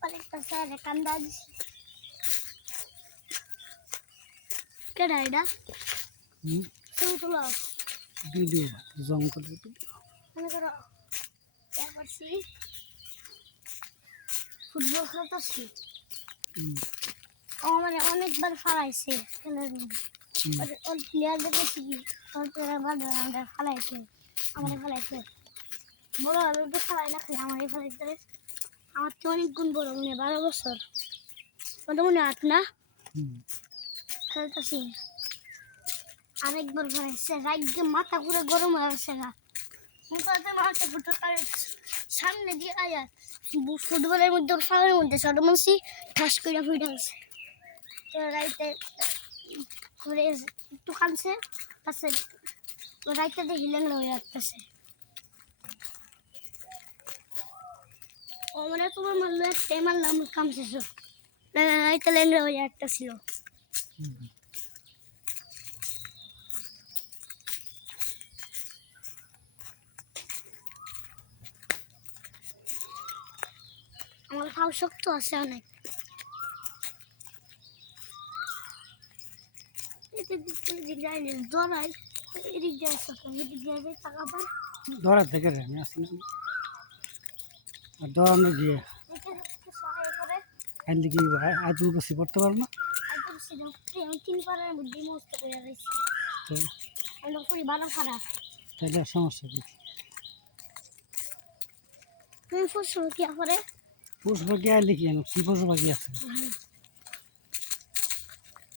balik pa sa rekandad. Kaya ida? Tulo. Video জঙ্গলের video Ano karo? Dapat si football খেলতেছি। মানে অনেকবার ফালাইছে খেলার ওর প্লেয়ার দেখেছি কি ওর প্লেয়ার বাদ আমাদের ফালাইছে আমাদের ফালাইছে বড় আলু তো ফালাই না খালি আমারই ফালাইছে আমার তো অনেক গুণ বড় মনে 12 বছর ওটা মনে 8 না খেলতেছি আরেকবার ফালাইছে রাইগে মাথা পুরো গরম হয়ে গেছে না মুখতে মারতে ফুটো করে সামনে দিয়ে আয়া ফুটবলের মধ্যে ফালের মধ্যে ছোট মাসি ঠাস করে ফুটে গেছে রাইতে করে একটু কানছে পাশে রাইতে দিয়ে হিলেন হয়ে আসতেছে ও মানে তোমার মারলো একটাই মারলাম কামছে সব রাইতে লেংরা হয়ে একটা ছিল আমার খাওয়া শক্ত আছে অনেক ধরা থেকে রে আমি আসি না আর ধরানো গিয়ে আইলে কি আজ বসে পড়তে পারবো না তো তাহলে সমস্যা কি পশু পাখি আইলে কি জানো কি পশু পাখি আছে